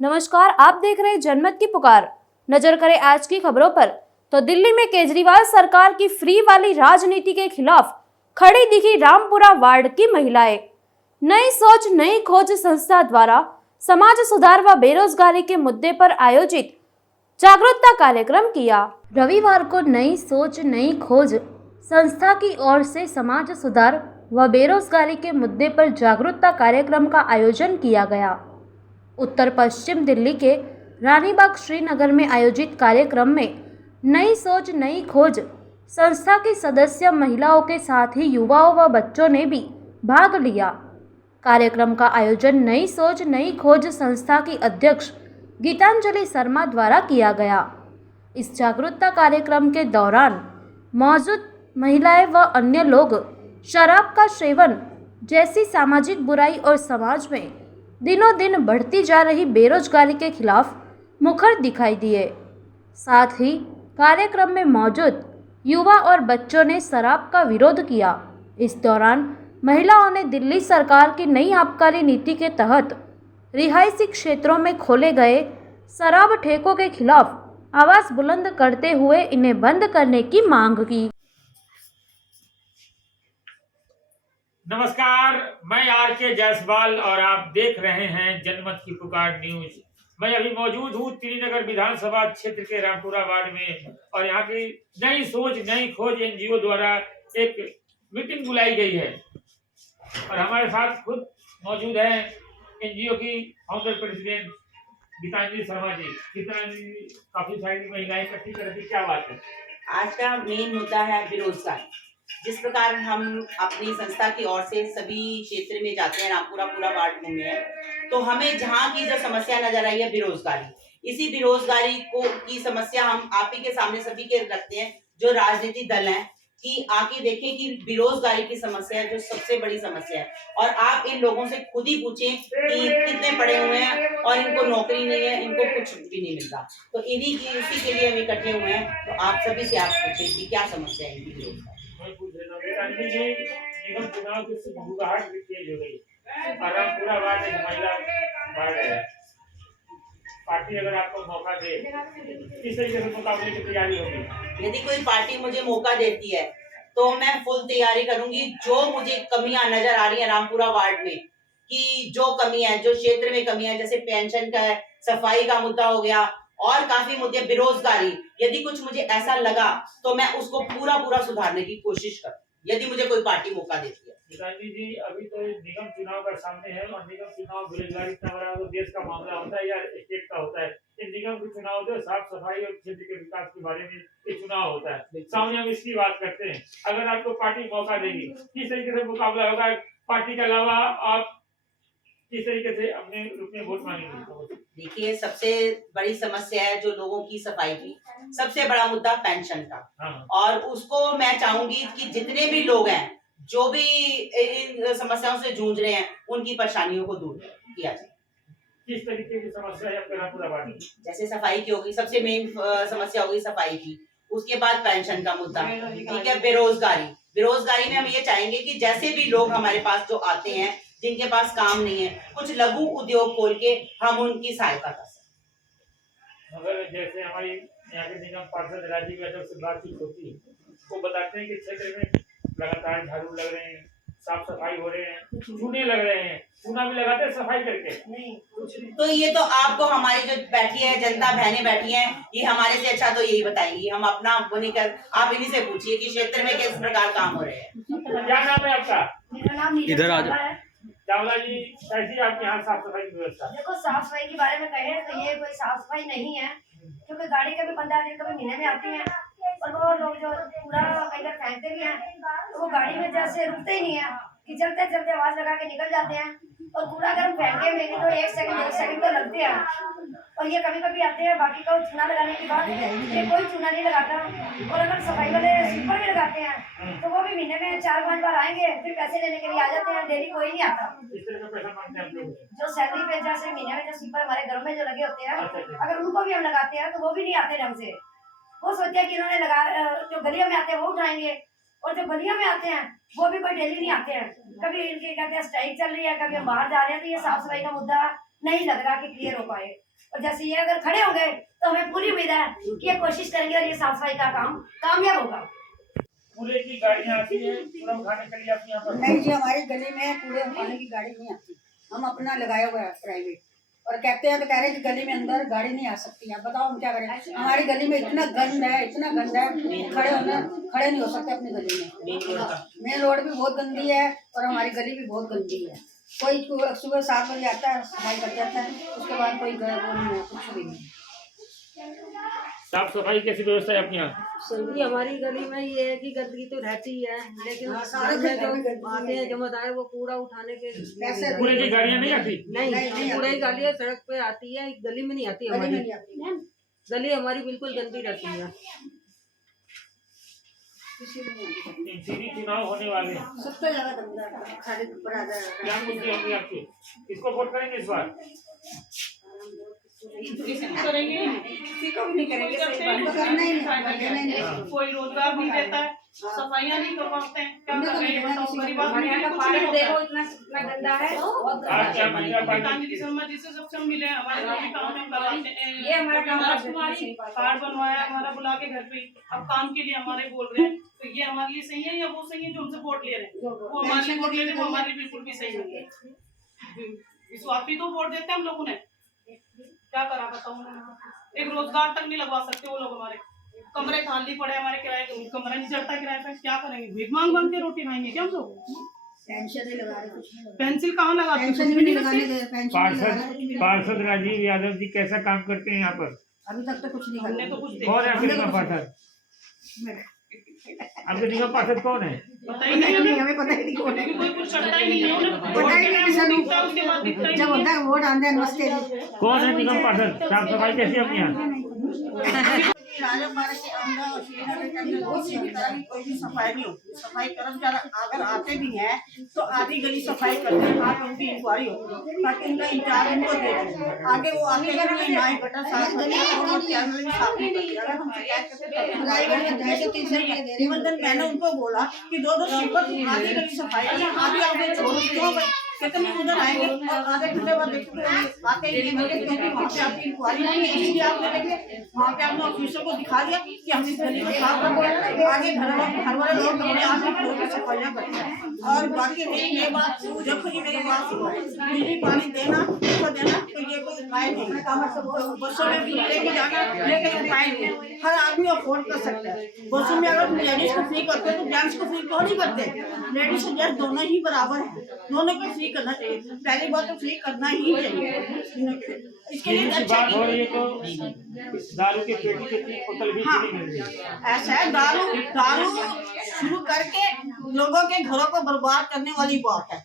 नमस्कार, आप देख रहे हैं जनमत की पुकार। नजर करें आज की खबरों पर, तो दिल्ली में केजरीवाल सरकार की फ्री वाली राजनीति के खिलाफ खड़ी दिखी रामपुरा वार्ड की महिलाएं। नई सोच नई खोज संस्था द्वारा समाज सुधार व बेरोजगारी के मुद्दे पर आयोजित जागरूकता कार्यक्रम किया। रविवार को नई सोच नई खोज संस्था की ओर से समाज सुधार व बेरोजगारी के मुद्दे पर जागरूकता कार्यक्रम का आयोजन किया गया। उत्तर पश्चिम दिल्ली के रानीबाग श्रीनगर में आयोजित कार्यक्रम में नई सोच नई खोज संस्था की सदस्य महिलाओं के साथ ही युवाओं व बच्चों ने भी भाग लिया। कार्यक्रम का आयोजन नई सोच नई खोज संस्था की अध्यक्ष गीतांजलि शर्मा द्वारा किया गया। इस जागरूकता कार्यक्रम के दौरान मौजूद महिलाएं व अन्य लोग शराब का सेवन जैसी सामाजिक बुराई और समाज में दिनों दिन बढ़ती जा रही बेरोजगारी के खिलाफ मुखर दिखाई दिए। साथ ही कार्यक्रम में मौजूद युवा और बच्चों ने शराब का विरोध किया। इस दौरान महिलाओं ने दिल्ली सरकार की नई आबकारी नीति के तहत रिहायशी क्षेत्रों में खोले गए शराब ठेकों के खिलाफ आवाज बुलंद करते हुए इन्हें बंद करने की मांग की। नमस्कार, मैं आर.के. जायसवाल और आप देख रहे हैं जनमत की पुकार न्यूज। मैं अभी मौजूद हूँ त्रिनगर विधानसभा क्षेत्र के रामपुरा वार्ड में और यहाँ की नई सोच नई खोज एनजीओ द्वारा एक मीटिंग बुलाई गई है और हमारे साथ खुद मौजूद है एनजीओ की फाउंडर प्रेसिडेंट गीतांजलि शर्मा जी। गीतांजलि, काफी सारी महिलाएं इकट्ठी कर दी, क्या बात है? आज का मेन मुद्दा है बेरोजगार। जिस प्रकार हम अपनी संस्था की ओर से सभी क्षेत्र में जाते हैं, रामपुरा पूरा वार्ड में है, तो हमें जहाँ की जो समस्या नजर आई है बेरोजगारी, इसी बेरोजगारी को की समस्या हम आप ही के सामने सभी के रखते हैं, जो राजनीतिक दल हैं, कि आके देखें कि बेरोजगारी की समस्या जो सबसे बड़ी समस्या है और आप इन लोगों से खुद ही पूछें कि कितने पढ़े हुए हैं और इनको नौकरी नहीं है, इनको कुछ भी नहीं मिलता। तो इसी के लिए हम इकट्ठे हुए हैं। तो आप सभी से आप पूछें कि क्या समस्या है इनकी बेरोजगारी। निगम चुनाव की घबराहट भी तेज हो गई और अब पूरा वार्ड एक महिला वार्ड है। पार्टी अगर आपको मौका दे, किस तरीके से मुकाबले की तैयारी होगी? यदि कोई पार्टी मुझे मौका देती है तो मैं फुल तैयारी करूंगी। जो मुझे कमियां नजर आ रही है रामपुरा वार्ड में, कि जो कमी है, जो क्षेत्र में कमी है, जैसे पेंशन का है, सफाई का मुद्दा हो गया और काफी मुद्दे, बेरोजगारी, यदि कुछ मुझे ऐसा लगा तो मैं उसको पूरा सुधारने की कोशिश करूँ, यदि मुझे कोई पार्टी मौका देती है। गीतांजलि जी, अभी तो निगम चुनाव का सामने है और निगम चुनाव बेरोजगारी इतना बड़ा वो देश का मामला होता है या स्टेट का होता है। इन निगम के चुनाव होते हैं, साफ सफाई और क्षेत्र के विकास के बारे में ये चुनाव होता है। सामने हम इसकी बात करते हैं। अगर आपको पार्टी मौका देगी, किस तरीके से मुकाबला होगा? पार्टी के अलावा आप किस तरीके से अपने रूप में वोट मांगेंगे? देखिए, सबसे बड़ी समस्या है जो लोगों की सफाई की, सबसे बड़ा मुद्दा पेंशन का। और उसको मैं चाहूंगी कि जितने भी लोग हैं, जो भी इन समस्याओं से जूझ रहे हैं, उनकी परेशानियों को दूर किया जाए। किस तरीके की समस्या है पूरा वार्ड में? जैसे सफाई की होगी, सबसे मेन समस्या होगी सफाई की। उसके बाद पेंशन का मुद्दा, ठीक है। बेरोजगारी में हम ये चाहेंगे कि जैसे भी लोग हमारे पास जो आते हैं, जिनके पास काम नहीं है, कुछ लघु उद्योग खोल के हम उनकी सहायता कर सकते। मगर जैसे हमारी यहाँ के निगम पार्षद राजीव यादव से बातचीत होती है, वो बताते हैं कि क्षेत्र में लगातार झाड़ू लग रहे हैं, साफ सफाई हो रहे हैं, चूने लग रहे हैं, चूना भी लगाते हैं सफाई करके नहीं कुछ नहीं। तो ये तो आपको हमारी जो बैठी है जनता बहनें बैठी हैं, ये हमारे से अच्छा तो यही बताएंगी। हम अपना वो नहीं कर, आप इन्हीं से पूछिए कि क्षेत्र में किस प्रकार काम हो रहे हैं। क्या नाम है आपका? मेरा नाम इधर आ जाओ। चावला जी, कैसी आपके यहाँ साफ सफाई की व्यवस्था? देखो, साफ सफाई के बारे में कहें तो ये कोई साफ सफाई नहीं है, क्योंकि गाड़ी कभी 15 दिन कभी महीने में आती है और वो लोग जो पूरा कई बार फेंकते भी हैं, तो वो गाड़ी में जैसे रुकते ही नहीं है कि चलते चलते आवाज लगा के निकल जाते हैं। और कूड़ा अगर हम फेंके भी तो 1 सेकंड तो लगते हैं और ये कभी कभी आते हैं, बाकी का चूना लगाने के बाद ये कोई चूना नहीं लगाता। और अगर सफाई वाले स्वीपर भी लगाते हैं तो वो भी महीने में 4-5 बार आएंगे, फिर पैसे लेने के लिए आ जाते हैं, डेली कोई नहीं आता। इस तरह का पैसा मांगते हैं आप लोग? जो सैलरी पे जैसे महीने में जो स्वीपर हमारे घर में जो लगे होते हैं, अगर उनको भी हम लगाते हैं तो वो भी नहीं आते ढंग से। वो सोचते हैं कि इन्होंने लगा, जो गलियों में आते हैं वो उठाएंगे, और जो गलियों में आते हैं वो भी कोई डेली नहीं आते हैं। कभी इनके कहते हैं स्ट्राइक चल रही है, कभी हम बाहर जा रहे हैं, तो ये साफ सफाई का मुद्दा नहीं लग रहा कि क्लियर हो पाए। और जैसे ये अगर खड़े हो गए तो हमें पूरी उम्मीद है कि ये कोशिश करेंगे और ये साफ सफाई का काम कामयाब होगा। कूड़े की गाड़ियाँ आती है कूड़ा उठाने के लिए आपके यहाँ पर? नहीं जी, हमारी गली में कूड़े उठाने की गाड़ी नहीं आती। हम अपना लगाया हुआ है प्राइवेट, और कहते हैं तो कह रहे हैं कि गली में अंदर गाड़ी नहीं आ सकती है। बताओ हम क्या करें? हमारी गली में इतना गंद है, इतना गंद है, खड़े नहीं हो सकते अपनी गली में। मेन रोड भी बहुत गंदी है और हमारी गली भी बहुत गंदी है। कोई सुबह 7 बजे आता है, सफाई कर जाता है, उसके बाद कोई वो नहीं है, कुछ भी नहीं। साफ सफाई कैसी व्यवस्था है आपके यहाँ? सही हमारी गली में ये है कि गंदगी तो रहती है, लेकिन सारे घर में घर में जो गंदगी आते हैं जमादार वो कूड़ा उठाने के पैसे कूड़े की गाड़ियाँ नहीं आती? नहीं, कूड़े की गाड़ियाँ सड़क पे आती है, गली में नहीं आती गली में हमारी। नहीं आती, गली हमारी बिल्कुल गंदी रहती है। किसी में नहीं आती। एमसीडी चुनाव होने वाले हैं, सबसे ज्यादा गंदा है, सारे ऊपर आ जाए। क्या मुद्दे होंगे आपके? किसको वोट करेंगे इस बार? किसी को करेंगे, किसी को भी नहीं करेंगे, करते सही बात तो करना ही नहीं है। कोई रोजगार नहीं देता है, सफाइयाँ नहीं करवाते हैं, क्या कर रहे हैं बताओ? गरीब आदमी के लिए कुछ नहीं होता है। इतना गंदा है। आज क्या महिला पार्टी गीतांजलि शर्मा जी से सक्षम मिले, हमारे जो भी काम हम करवाते हैं। ये हमारा काम राजकुमारी कार्ड बनवाया हमारा, बुला के घर पे अब काम के लिए हमारे बोल रहे हैं, तो ये हमारे लिए सही है या वो सही है जो हमसे वोट ले रहे हैं? वो हमारे लिए वोट ले रहे हैं, वो हमारे लिए बिल्कुल भी सही नहीं है। इस बात पे तो वोट देते हैं हम लोगों ने, क्या करा बताओ? एक रोजगार तक नहीं लगवा सकते वो लोग। हमारे कमरे खाली पड़े, हमारे किराए कमरा नहीं चढ़ता किराए पे, क्या करेंगे? भीख मांग मांग के रोटी खाएंगे क्या हम लोग? पेंशन नहीं लगा रहे, कुछ नहीं लगा पेंसिल कहाँ लगाते हैं? पेंशन भी नहीं लगाने दे, पेंशन नहीं लगा रहे, कुछ भी नहीं। पार्षद राजीव यादव जी कैसा काम करते हैं यहाँ पर? अभी तक तो कुछ नहीं हमने करना। तो कुछ कौन है आपके देखा निगम पार्षद? आपके निगम पार्षद कौन है? पता ही नहीं हमें, हमें पता ही नहीं कौन है। कोई कुछ करता ही नहीं है। उन्हें पता ही नहीं किसी दिखता है, उसके बाद दिखता ही जब नहीं होता है वोट आते हैं नमस्ते जी। कौन है निगम पार्षद? साफ सफाई कैसी है आपके यहाँ? राजा पार्क के अंदर और श्रीनगर के अंदर किसी भी तरह की कोई भी सफाई नहीं होती। सफाई कर्मचारी अगर आते भी हैं तो आधी गली सफाई करते हैं, वहाँ पे उनकी इंक्वायरी होती है ताकि इनका इंचार्ज इनको दे दें। आगे वो आके नाई गटर साफ करते हैं और कैमरे में साफ नहीं करते। अगर हम शिकायत करते हैं इवन देन मैंने उनको बोला कि 2-2 शिफ्ट आधी गली सफाई आधी आगे छोड़ो, क्यों कहते हैं उधर आएंगे और आधे घंटे बाद देखते तो आते ही नहीं बजे, क्योंकि वहाँ पे आपकी इंक्वायरी नहीं है। इसलिए आपने देखे वहाँ पे आपने ऑफिसर को दिखा दिया कि हम इस गली को साफ कर दें, आगे घर वाले लोग अपने आप ही फ्लोर की सफाइयाँ करते हैं। और बाकी रही ये बात, जब खुद मेरी बात सुनो, बिजली पानी देना तो देना, तो ये कोई उपाय नहीं। बसों में भी लेके जाना लेकिन उपाय नहीं, हर आदमी अफोर्ड कर सकता है। बसों में अगर लेडीज को फ्री करते तो जेंट्स को फ्री क्यों नहीं करते? लेडीज और जेंट्स दोनों ही बराबर है, दोनों को फ्री करना चाहिए। पहली बात तो फ्री करना ही चाहिए। इसके लिए अच्छा बात हो रही है तो दारू की पेटी के 3 बोतल भी फ्री मिल रही है। ऐसा है, दारू शुरू करके लोगों के घरों को बर्बाद करने वाली बात है।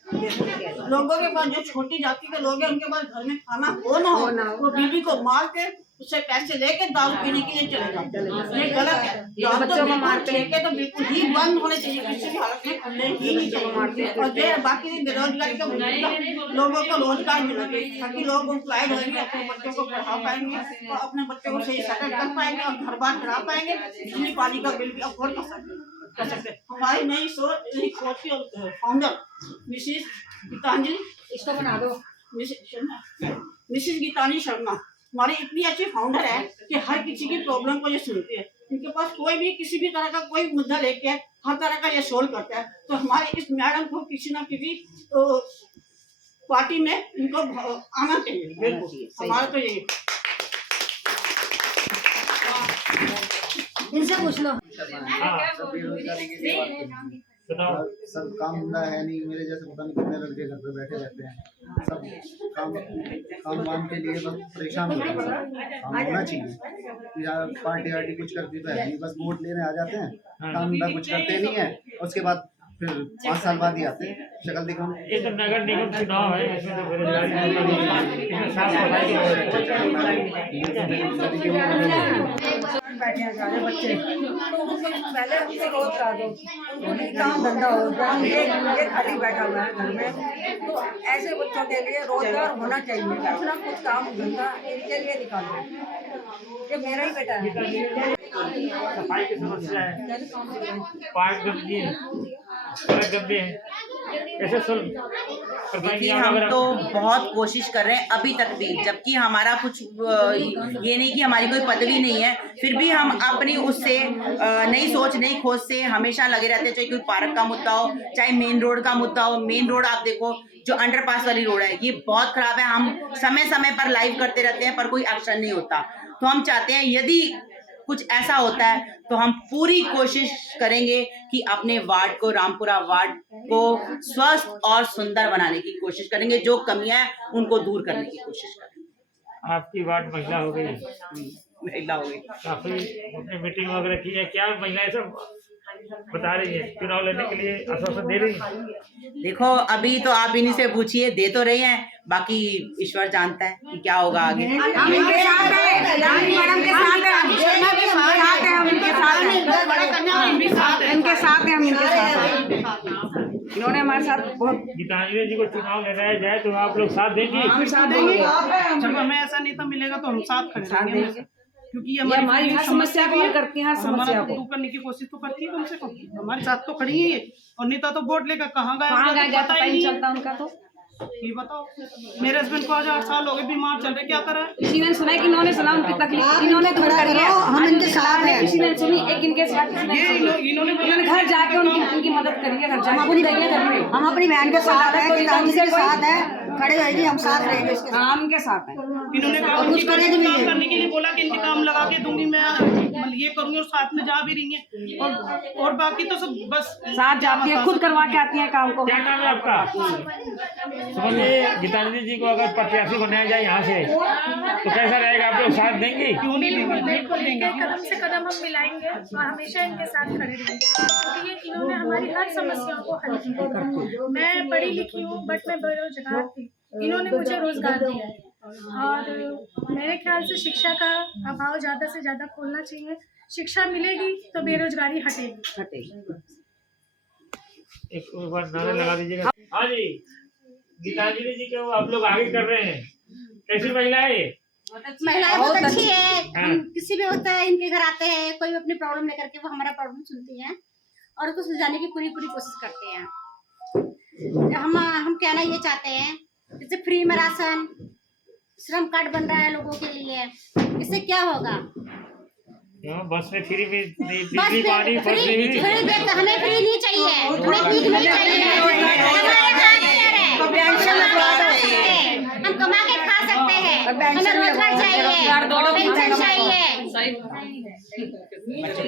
लोगों के पास जो छोटी जाति के लोग हैं उनके पास घर में खाना हो ना हो, वो बीवी को मार के उससे पैसे लेके दारू पीने के लिए चले जाते हैं। ये गलत है। बच्चों को मारते हैं तो बिल्कुल ही बंद होने चाहिए, किसी भी हालत में खुलने ही नहीं चाहिए। और जो बाकी बेरोजगारी का लोगों को रोजगार मिलना चाहिए ताकि लोग एम्प्लॉयड होंगे, अपने बच्चों को पढ़ा पाएंगे और अपने बच्चों को सही सेटल कर पाएंगे और घर बार करा पाएंगे, बिजली पानी का बिल भी अफोर्ड कर सकते। हमारी नई सोच की फाउंडर मिसिज गीतांजलि, इसको बना दो मिसिज गीतांजलि शर्मा हमारी इतनी अच्छी फाउंडर है कि हर किसी की प्रॉब्लम को ये सुनती है। इनके पास कोई भी किसी भी तरह का कोई मुद्दा लेके हर तरह का ये सोल्व करता है। तो हमारे इस मैडम को किसी न किसी पार्टी में इनको आना चाहिए। बिल्कुल हमारा तो यही। इनसे पूछ लो। बताओ। सब काम धंधा है नहीं, मेरे जैसे पता नहीं कितने लड़के घर पे बैठे रहते हैं। सब काम वाम के लिए बस परेशान हो रहे हैं। काम होना चाहिए या पार्टी वार्टी कुछ करती तो है नहीं, बस वोट लेने आ जाते हैं, काम धंधा कुछ करते नहीं है। उसके बाद फिर 5 साल बाद ही आते हैं शक्ल दिखाओ। ये तो नगर निगम चुनाव है, इसमें तो बेरोजगारी साफ सफाई बैठे हैं सारे बच्चे, तो उनको पहले उनको रोजगार दो, उनको नहीं काम धंधा होगा। ये खाली बैठा हुआ है घर में, तो ऐसे बच्चों के लिए रोजगार होना चाहिए। कुछ ना कुछ काम धंधा इनके लिए निकालो। ये मेरा ही बेटा है। सफाई की समस्या है, पाइप गंदी है, सड़क गंदे हैं, कैसे सुन देखिए हम तो बहुत कोशिश कर रहे हैं अभी तक भी, जबकि हमारा कुछ ये नहीं कि हमारी कोई पदवी नहीं है, फिर भी हम अपनी उससे नई सोच नई खोज से हमेशा लगे रहते हैं। चाहे कोई पार्क का मुद्दा हो, चाहे मेन रोड का मुद्दा हो। मेन रोड आप देखो, जो अंडरपास वाली रोड है, ये बहुत खराब है। हम समय समय पर लाइव करते रहते हैं पर कोई एक्शन नहीं होता। तो हम चाहते हैं यदि कुछ ऐसा होता है तो हम पूरी कोशिश करेंगे कि अपने वार्ड को, रामपुरा वार्ड को स्वस्थ और सुंदर बनाने की कोशिश करेंगे। जो कमियां हैं उनको दूर करने की कोशिश करेंगे। आपकी वार्ड महिला हो गई, महिला हो गई, काफी अपने मीटिंग वगैरह की है, क्या महिलाएं सब बता रही है चुनाव लड़ने के लिए आश्वासन दे रही है? देखो अभी तो आप इन्हीं से पूछिए, दे तो रही हैं, बाकी ईश्वर जानता है कि क्या होगा आगे। हम इनके साथ हैं, मैडम के साथ हैं, हम इनके साथ हैं, हम इनके साथ हैं। इन्होंने हमारे साथ बहुत। गीतांजलि जी को चुनाव लड़ाया जाए तो आप लोग साथ देंगे? हम साथ देंगे। जब हमें ऐसा नेता मिलेगा तो हम साथ खड़े साथ रहेंगे, देंगे। क्योंकि ये हमारी हर समस्या को हल करती हैं, हर समस्या हमारा को दूर करने की कोशिश तो करती है। कम से कम हमारे साथ तो खड़ी है ये। और नेता तो वोट लेकर कहाँ गया पता ही नहीं चलता उनका। तो ये बताओ, मेरे हस्बैंड को आज 8 साल हो गए बीमार चल रहे, क्या करा है? किसी ने सुना है कि इन्होंने सुना उनकी तकलीफ, इन्होंने दूर कर दिया। हम इनके साथ हैं, किसी ने सुनी, एक इनके साथ किसी ने सुनी। इन्होंने घर जाके उनकी मदद करी है, घर जाके हम अपनी बहन के साथ हैं, के साथ हैं, खड़े रहेंगे, हम साथ रहेंगे, हम इनके साथ हैं। इन्होंने काम करने के लिए बोला कि इनके काम लगा के दूंगी मैं, ये करूंगी, और साथ में जा भी रही है। और बाकी तो सब बस साथ जाती है, खुद करवा के आती है काम को। क्या नाम है आपका? समझिए गीतांजलि जी को अगर प्रत्याशी बनाया जाए यहाँ से तो कैसा रहेगा? आप लोग साथ देंगे? बिल्कुल देंगे, कदम से कदम हम मिलाएंगे और हमेशा इनके साथ खड़े रहेंगे, क्योंकि ये इन्होंने हमारी हर समस्याओं को हल किया। मैं पढ़ी लिखी हूँ बट मैं बेरोजगार थी, इन्होंने मुझे रोजगार दिया है। और मेरे ख्याल से शिक्षा का अभाव ज़्यादा से ज़्यादा खोलना चाहिए। शिक्षा मिलेगी तो बेरोजगारी हटेगी। एक बार नारा लगा दीजिएगा। हाँ जी, गीतांजलि जी को आप लोग आगे कर रहे हैं, कैसी महिला है? महिलाएं बहुत अच्छी है। हाँ। हम किसी भी होता है इनके घर आते हैं, कोई भी अपनी प्रॉब्लम लेकर के वो हमारा प्रॉब्लम सुनती हैं और उसको सुलझाने की पूरी कोशिश करते हैं। हम कहना ये चाहते हैं, जैसे फ्री में राशन, श्रम कार्ड बन रहा है लोगों के लिए, इससे क्या होगा? बस में फ्री में बस पानी फ्री हमें फ्री नहीं चाहिए, हमें फ्री नहीं चाहिए। हम कमा के खा सकते हैं, हमें रोजगार चाहिए, पेंशन चाहिए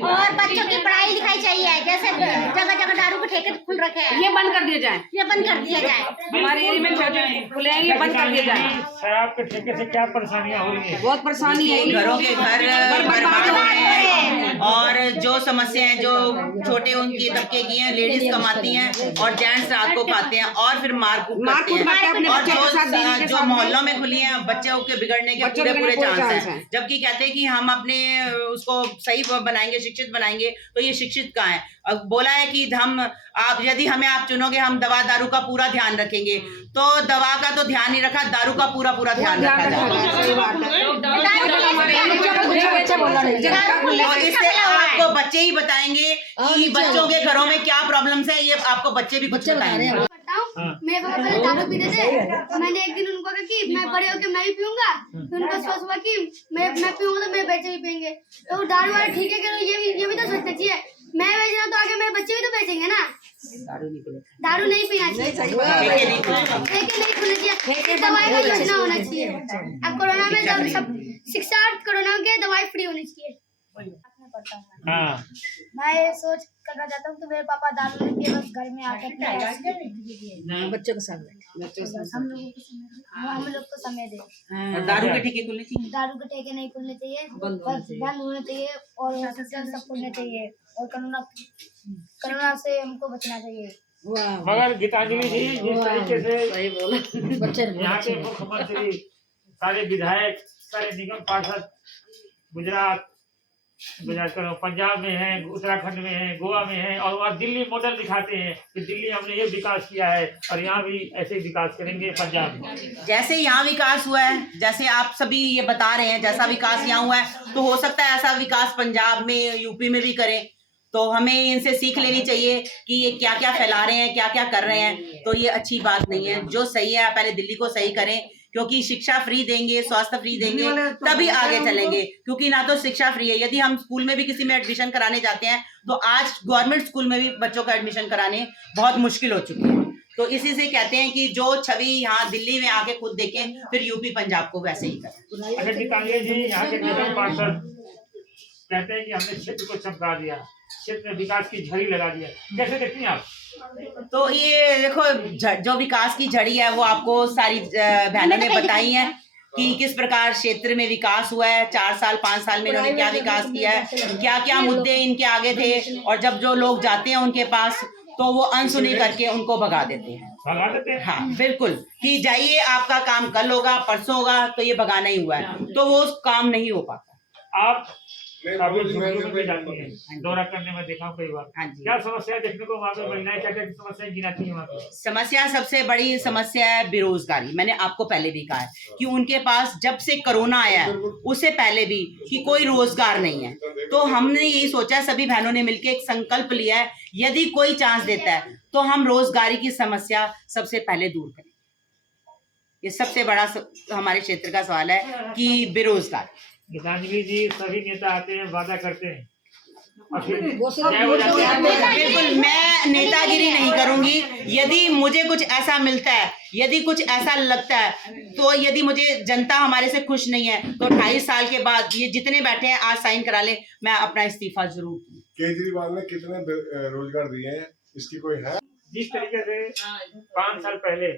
और बच्चों की पढ़ाई लिखाई चाहिए। जैसे जगह जगह दारू के ठेके खुल रखे हैं, ये बंद कर दिया जाए, ये बंद कर दिया जाए। हमारे एरिया में खुले हैं, ये बंद कर दिया जाए। शराब के ठेके से क्या परेशानियाँ हो रही है? बहुत परेशानी है, घरों के घर बर्बाद हो रहे हैं और जो समस्याएं जो छोटे उनके तबके की हैं, लेडीज कमाती हैं और जेंट्स रात को खाते हैं और फिर मारकूट करते हैं। और जो मोहल्लों में खुली हैं, बच्चों के बिगड़ने के पूरे चांस हैं। जबकि कहते हैं कि हम अपने उसको सही बनाएंगे, शिक्षित बनाएंगे, तो ये शिक्षित कहाँ है? बोला है कि यदि हमें आप चुनोगे हम दवा दारू का पूरा ध्यान रखेंगे, तो दवा का तो ध्यान नहीं रखा, दारू का पूरा ध्यान रखा और इससे आपको बच्चे ही बताएंगे कि बच्चों के घरों में क्या प्रॉब्लम्स है, ये आपको बच्चे भी कुछ बताएंगे। मेरे पापा पहले दारू पीते थे, मैंने एक दिन उनको कहा कि मैं बड़े होकर मैं भी पीऊंगा, तो उनका सोच हुआ कि मैं पीऊंगा तो मेरे बच्चे भी पियेंगे। तो दारू वाले ठीक है, ये भी तो सोचना चाहिए, मैं बेच रहा तो आगे मेरे बच्चे भी तो बेचेंगे ना। दारू नहीं पीना चाहिए, ठेके नहीं खुलना चाहिए, दवाई का योजना होना चाहिए। अब कोरोना में जब सब शिक्षा कोरोना के दवाई फ्री होनी चाहिए। हाँ। मैं ये सोच करना चाहता हूँ कि मेरे पापा दारू नहीं पिए, बस घर में आकर बच्चों के साथ हम लोग को समय दे। दारू के ठेके खुलने चाहिए, दारू के ठेके नहीं खुलने चाहिए, बंद होने चाहिए और हॉस्पिटल सब खुलने चाहिए और कोरोना से हमको बचना चाहिए। मगर गीतांजलि जी जिस तरीके से यहाँ के मुख्यमंत्री, सारे विधायक, सारे निगम पार्षद गुजरात करो, पंजाब में है, उत्तराखंड में है, गोवा में है, और वहाँ दिल्ली मॉडल दिखाते हैं कि दिल्ली हमने ये विकास किया है और यहाँ भी ऐसे विकास करेंगे पंजाब में। जैसे यहाँ विकास हुआ है, जैसे आप सभी ये बता रहे हैं, जैसा विकास यहाँ हुआ है, तो हो सकता है ऐसा विकास पंजाब में, यूपी में भी करें। तो हमें इनसे सीख लेनी चाहिए कि ये क्या क्या फैला रहे हैं, क्या क्या कर रहे हैं। तो ये अच्छी बात नहीं है। जो सही है पहले दिल्ली को सही करें, क्योंकि शिक्षा फ्री देंगे, स्वास्थ्य फ्री देंगे, तभी आगे चलेंगे। क्योंकि ना तो शिक्षा फ्री है, यदि हम स्कूल में भी किसी में एडमिशन कराने जाते हैं तो आज गवर्नमेंट स्कूल में भी बच्चों का एडमिशन कराने बहुत मुश्किल हो चुकी है। तो इसी से कहते हैं कि जो छवि यहाँ दिल्ली में आके खुद देखें, फिर यूपी पंजाब को वैसे ही करें। अच्छा गीतांजलि जी, यहाँ के नगर पार्षद कहते हैं कि हमने क्षेत्र को चमका दिया, क्षेत्र में विकास की झड़ी लगा दिया, कैसे देखती हैं आप? तो ये देखो, जो विकास की झड़ी है वो आपको सारी बहनों ने बताई है कि किस प्रकार क्षेत्र में विकास हुआ है। 4 साल 5 साल में इन्होंने क्या विकास किया है, क्या क्या मुद्दे इनके आगे थे, और जब जो लोग जाते हैं उनके पास तो वो अनसुनी करके उनको भगा देते हैं। हाँ बिल्कुल, कि जाइए आपका काम कल होगा, परसों होगा, तो ये भगाना ही हुआ है, तो वो काम नहीं हो पाता। आप काफी झुग्गियों में जाती हैं, दौरा करने में देखा हूँ कई बार। हाँ जी। क्या समस्या देखने को वहाँ पे महिलाएं क्या क्या समस्याएं गिनाती हैं वहाँ पे? समस्या, सबसे बड़ी समस्या है बेरोजगारी। मैंने आपको पहले भी कहा है कि उनके पास जब से कोरोना आया है उससे पहले भी कि कोई रोजगार नहीं है। तो हमने यही सोचा, सभी बहनों ने मिलकर एक संकल्प लिया है, यदि कोई चांस देता है तो हम रोजगारी की समस्या सबसे पहले दूर करें। ये सबसे बड़ा हमारे क्षेत्र का सवाल है कि बेरोजगार। गीतांजलि जी, सभी नेता आते हैं, वादा करते हैं और फिर बिल्कुल मैं नेतागिरी नहीं करूंगी। यदि मुझे कुछ ऐसा मिलता है, यदि कुछ ऐसा लगता है, तो यदि मुझे जनता हमारे से खुश नहीं है तो 2.5 साल के बाद ये जितने बैठे हैं आज साइन करा ले, मैं अपना इस्तीफा जरूर दूं। केजरीवाल ने कितने रोजगार दिए हैं, इसकी कोई है? जिस तरीके से 5 साल पहले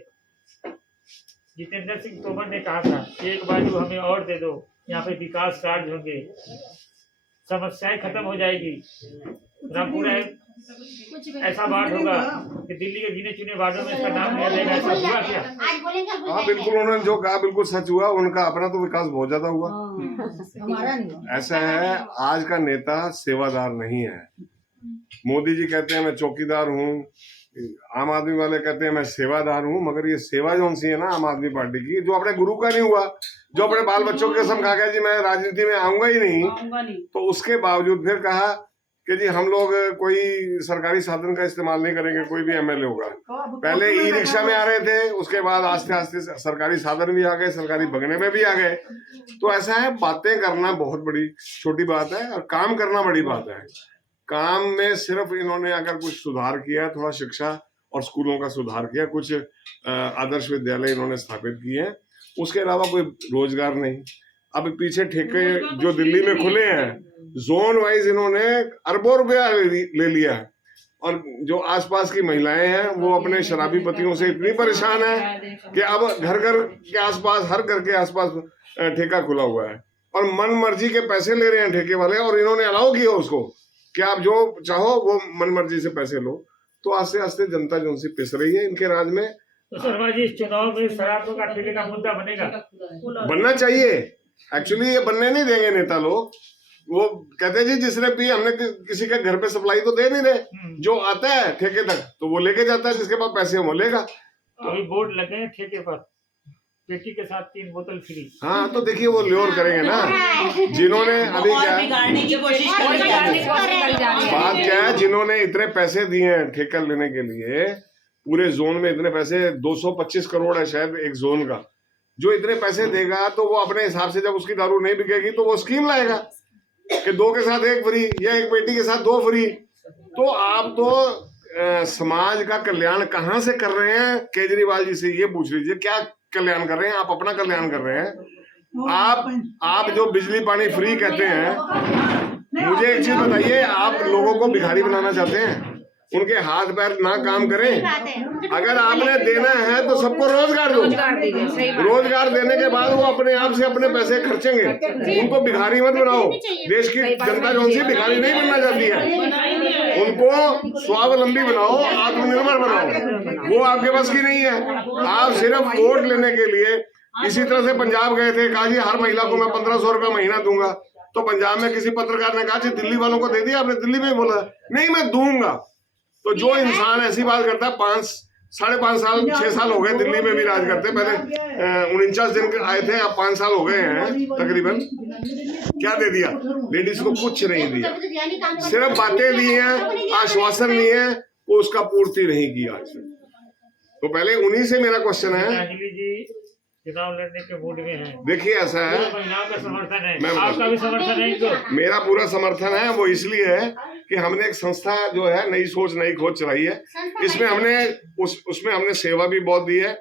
जितेंद्र सिंह तोमर ने कहा था, एक बाजू हमें और दे दो, यहाँ पे विकास कार्य होंगे, समस्याएं खत्म हो जाएगी, रामपुरा ऐसा वार्ड होगा कि दिल्ली के गिने चुने वार्डों में इसका नाम लिया जाएगा। ऐसा हुआ क्या? हाँ बिल्कुल, उन्होंने जो कहा बिल्कुल सच हुआ। उनका अपना तो विकास बहुत ज्यादा हुआ। ऐसा है, आज का नेता सेवादार नहीं है। मोदी जी कहते हैं मैं चौकीदार हूँ, आम आदमी वाले कहते हैं मैं सेवादार हूँ, मगर ये सेवा जो सी है ना आम आदमी पार्टी की, जो अपने गुरु का नहीं हुआ, जो अपने बाल बच्चों के कसम खा गया जी मैं राजनीति में आऊंगा ही नहीं, तो उसके बावजूद फिर कहा कि जी हम लोग कोई सरकारी साधन का इस्तेमाल नहीं करेंगे, कोई भी एमएलए होगा। पहले ई रिक्शा में आ रहे थे, उसके बाद आस्ते आस्ते सरकारी साधन भी आ गए, सरकारी बगने में भी आ गए। तो ऐसा है, बातें करना बहुत बड़ी छोटी बात है और काम करना बड़ी बात है। काम में सिर्फ इन्होंने अगर कुछ सुधार किया, थोड़ा शिक्षा और स्कूलों का सुधार किया, कुछ आदर्श विद्यालय इन्होंने स्थापित किए हैं, उसके अलावा कोई रोजगार नहीं। अब पीछे ठेके जो दिल्ली में खुले हैं, जोन वाइज इन्होंने अरबों रुपया ले लिया है, और जो आसपास की महिलाएं हैं वो अपने शराबी पतियों से इतनी परेशान है कि अब घर घर के आसपास, हर घर के आसपास ठेका खुला हुआ है और मन मर्जी के पैसे ले रहे हैं ठेके वाले, और इन्होंने अलाउ किया उसको कि आप जो चाहो वो मन मर्जी से पैसे लो। तो आस्ते आस्ते जनता जो सी पिस रही है इनके राज में। तो शर्मा जी, इस चुनाव में शराब का ठेके का मुद्दा बनेगा? बनना चाहिए। एक्चुअली ये बनने नहीं देंगे नेता लोग। वो कहते हैं जी जिसने पी, हमने किसी के घर पे सप्लाई तो दे नहीं रहे, जो आता है ठेके तक तो वो लेके जाता है, जिसके पास पैसे वो लेगा। तो अभी बोर्ड लगे हैं ठेके पर, पेटी के साथ 3 बोतल फ्री। हाँ तो देखिए वो ल्योर करेंगे ना, जिन्होंने अभी क्या बिगाड़ने की कोशिश बात क्या है, जिन्होंने इतने पैसे दिए हैं ठेका लेने के लिए, पूरे जोन में इतने पैसे 225 करोड़ है शायद एक जोन का, जो इतने पैसे देगा तो वो अपने हिसाब से जब उसकी दारू नहीं बिकेगी तो वो स्कीम लाएगा कि 2 के साथ 1 फ्री या एक पेटी के साथ 2 फ्री। तो आप तो समाज का कल्याण कहाँ से कर रहे हैं? केजरीवाल जी से ये पूछ लीजिए, क्या कल्याण कर रहे हैं? आप अपना कल्याण कर रहे हैं। आप जो बिजली पानी फ्री कहते हैं, मुझे एक चीज बताइए, आप लोगों को भिखारी बनाना चाहते हैं? उनके हाथ पैर ना काम करें? अगर आपने देना है तो सबको रोजगार दो। रोजगार देने के बाद वो अपने आप से अपने पैसे खर्चेंगे। उनको भिखारी मत बनाओ। देश की जनता जो सी भिखारी नहीं बनना चाहती है, उनको स्वावलंबी बनाओ, आत्मनिर्भर बनाओ। वो आपके पास की नहीं है। आप सिर्फ वोट लेने के लिए, इसी तरह से पंजाब गए थे, कहा जी हर महिला को मैं 1500 रुपया महीना दूंगा। तो पंजाब में किसी पत्रकार ने कहा जी दिल्ली वालों को दे दिया आपने? दिल्ली में बोला नहीं मैं दूंगा। तो जो इंसान ऐसी बात करता है, 5.5 साल 6 साल हो गए दिल्ली में भी राज करते। पहले 49 दिन के आए थे, अब 5 साल हो गए हैं तकरीबन। क्या दे दिया? लेडीज को कुछ नहीं दिया, सिर्फ बातें दी हैं, आश्वासन दिए हैं, वो उसका पूर्ति नहीं किया आज तक। तो पहले उन्हीं से मेरा क्वेश्चन है। अंजलि जी चुनाव लड़ने के मूड में हैं। देखिए ऐसा है, महिलाओं का समर्थन है, मैं आपका भी समर्थन है इनको? मेरा पूरा समर्थन है। वो इसलिए है कि हमने एक संस्था जो है नई सोच नई खोज चलाई है, इसमें हमने उसमें हमने सेवा भी बहुत दी है।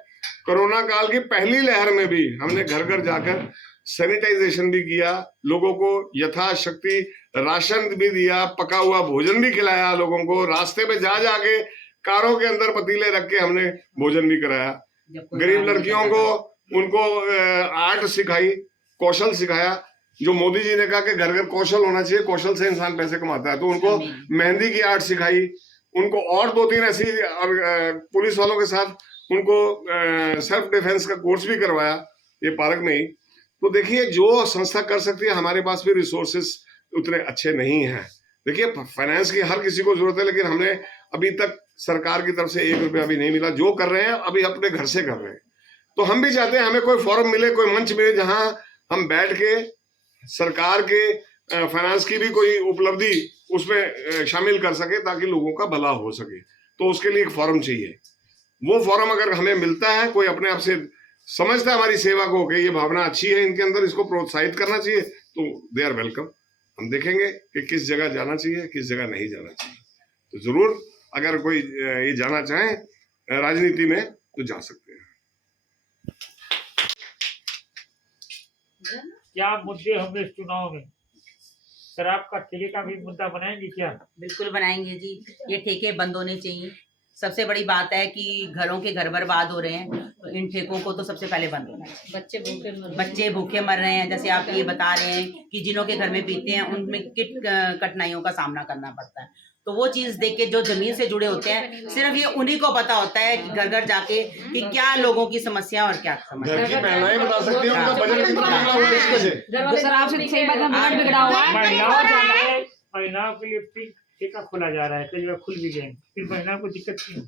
कोरोना काल की पहली लहर में भी हमने घर घर जाकर सैनिटाइजेशन भी किया, लोगों को यथाशक्ति राशन भी दिया, पका हुआ भोजन भी खिलाया लोगों को। रास्ते पे जा जाके कारों के अंदर पतीले रख के हमने भोजन भी कराया। गरीब लड़कियों को उनको आर्ट सिखाई, कौशल सिखाया। जो मोदी जी ने कहा कि घर घर कौशल होना चाहिए, कौशल से इंसान पैसे कमाता है, तो उनको मेहंदी की आर्ट सिखाई। उनको और 2-3 ऐसी पुलिस वालों के साथ उनको सेल्फ डिफेंस का कोर्स भी करवाया ये पार्क में ही। तो देखिए जो संस्था कर सकती है, हमारे पास भी रिसोर्सेस उतने अच्छे नहीं हैं। देखिए फाइनेंस की हर किसी को जरूरत है, लेकिन हमने अभी तक सरकार की तरफ से 1 रुपया भी नहीं मिला। जो कर रहे हैं अभी अपने घर से कर रहे हैं। तो हम भी चाहते हैं हमें कोई फोरम मिले, कोई मंच मिले जहां हम बैठ के सरकार के फाइनेंस की भी कोई उपलब्धि उसमें शामिल कर सके, ताकि लोगों का भला हो सके। तो उसके लिए एक फोरम चाहिए। वो फोरम अगर हमें मिलता है, कोई अपने आप से समझता है हमारी सेवा को कि ये भावना अच्छी है इनके अंदर, इसको प्रोत्साहित करना चाहिए, तो दे आर वेलकम। हम देखेंगे कि किस जगह जाना चाहिए, किस जगह नहीं जाना चाहिए। तो जरूर अगर कोई ये जाना चाहे राजनीति में तो जा सकते हैं। क्या मुद्दे होंगे इस चुनाव में? शराब का ठेके का भी मुद्दा बनाएंगे क्या? बिल्कुल बनाएंगे जी। ये ठेके बंद होने चाहिए। सबसे बड़ी बात है कि घरों के घर बर्बाद हो रहे हैं, तो इन ठेकों को तो सबसे पहले बंद होना चाहिए। बच्चे भूखे मर रहे हैं, जैसे आप ये बता रहे हैं कि जिन्हों के घर में पीते हैं उनमें कठिनाइयों का सामना करना पड़ता है। तो वो चीज देख के जो जमीन से जुड़े होते हैं, सिर्फ ये उन्हीं को पता होता है कि घर घर जाके कि क्या लोगों की समस्या और क्या समस्या। घर की महिलाएं बता सकती हैं उनका बजट कितना बिगड़ा हुआ है इसमें से। महिलाओं के लिए पिंक ठेका खोला जा रहा है, कई बार खुल भी गए, फिर महिलाओं को दिक्कत क्यों?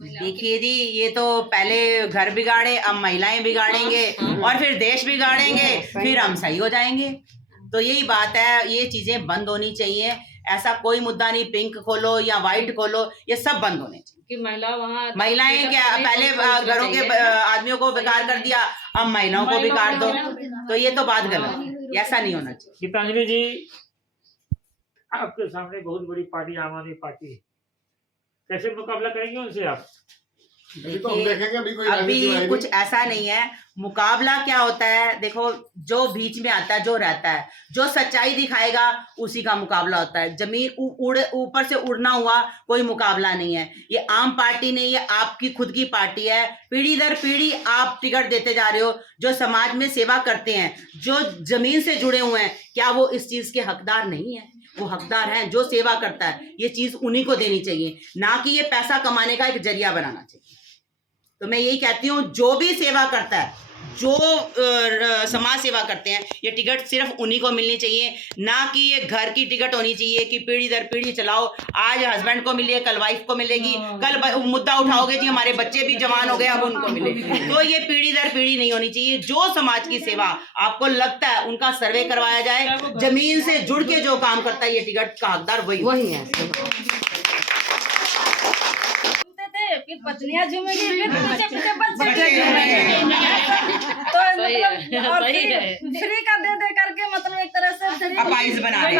देखिए जी, ये तो पहले घर बिगाड़े, अब महिलाएं बिगाड़ेंगे और फिर देश बिगाड़ेंगे, फिर हम सही हो जाएंगे। तो यही बात है, ये चीजें बंद होनी चाहिए। ऐसा कोई मुद्दा नहीं, पिंक खोलो या व्हाइट खोलो, ये सब बंद होने चाहिए। कि महिलाएं क्या पहले घरों के आदमियों को बेकार कर दिया, अब महिलाओं को बेकार दो, तो ये तो बात गलत है। ऐसा नहीं होना चाहिए। गीतांजलि जी, आपके सामने बहुत बड़ी पार्टी आम आदमी पार्टी है, कैसे मुकाबला करेंगे उनसे आप? अभी कुछ ऐसा नहीं है। मुकाबला क्या होता है, देखो जो बीच में आता है, जो रहता है, जो सच्चाई दिखाएगा उसी का मुकाबला होता है। जमीन ऊपर से उड़ना हुआ कोई मुकाबला नहीं है। ये आम पार्टी नहीं है, आपकी खुद की पार्टी है। पीढ़ी दर पीढ़ी आप टिकट देते जा रहे हो। जो समाज में सेवा करते हैं, जो जमीन से जुड़े हुए हैं, क्या वो इस चीज के हकदार नहीं है? वो हकदार हैं। जो सेवा करता है, ये चीज उन्हीं को देनी चाहिए, ना कि ये पैसा कमाने का एक जरिया बनाना चाहिए। तो मैं यही कहती हूँ, जो भी सेवा करता है, जो समाज सेवा करते हैं, ये टिकट सिर्फ उन्हीं को मिलनी चाहिए, ना कि ये घर की टिकट होनी चाहिए कि पीढ़ी दर पीढ़ी चलाओ। आज हस्बैंड को मिले, कल वाइफ को मिलेगी, कल मुद्दा उठाओगे जी हमारे बच्चे भी जवान हो गए अब उनको मिलेगी। तो ये पीढ़ी दर पीढ़ी नहीं होनी चाहिए। जो समाज की सेवा आपको लगता है उनका सर्वे करवाया जाए। जमीन से जुड़ के जो काम करता है, ये टिकट का हकदार वही है। फिर पत्नियां झूमेंगी, फिर पीछे पीछे बच्चे झूमेंगे। तो मतलब और फ्री का दे करके, मतलब एक तरह से अपाइज बना रहे हैं,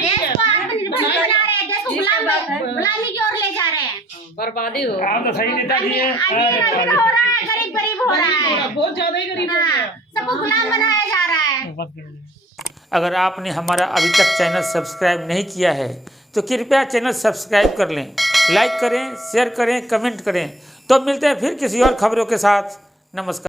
देश को आत्मनिर्भर बना रहे हैं, देश को गुलामी की ओर ले जा रहे हैं। बर्बादी हो। आप तो सही नेता जी हैं। हो रहा है, गरीब गरीब हो रहा है, बहुत ज्यादा ही गरीब हो गया। सबको गुलाम बनाया जा रहा है। अगर आपने हमारा अभी तक चैनल सब्सक्राइब नहीं किया है तो कृपया चैनल सब्सक्राइब कर लें, लाइक करें, शेयर करें, कमेंट करें। तो मिलते हैं फिर किसी और खबरों के साथ। नमस्कार।